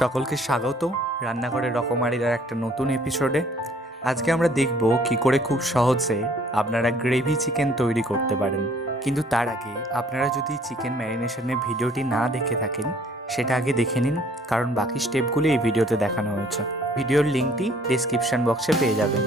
সকলকে স্বাগত রান্নাঘরের রকমারির একটা নতুন এপিসোডে। আজকে আমরা দেখব কি করে খুব সহজে আপনারা গ্রেভি চিকেন তৈরি করতে পারেন। কিন্তু তার আগে আপনারা যদি চিকেন ম্যারিনেশনের ভিডিওটি না দেখে থাকেন সেটা আগে দেখে নিন, কারণ বাকি স্টেপগুলি এই ভিডিওতে দেখানো হয়েছে। ভিডিওর লিঙ্কটি ডেসক্রিপশন বক্সে পেয়ে যাবেন।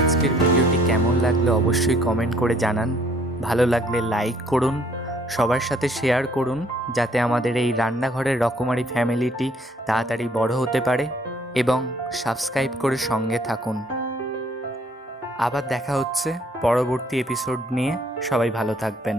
আজকের ভিডিওটি কেমন লাগলো অবশ্যই কমেন্ট করে জানান। ভালো লাগলে লাইক করুন, সবার সাথে শেয়ার করুন, যাতে আমাদের এই রান্নাঘরের রকমারি ফ্যামিলিটি তাড়াতাড়ি বড় হতে পারে, এবং সাবস্ক্রাইব করে সঙ্গে থাকুন। আবার দেখা হচ্ছে পরবর্তী এপিসোড নিয়ে। সবাই ভালো থাকবেন।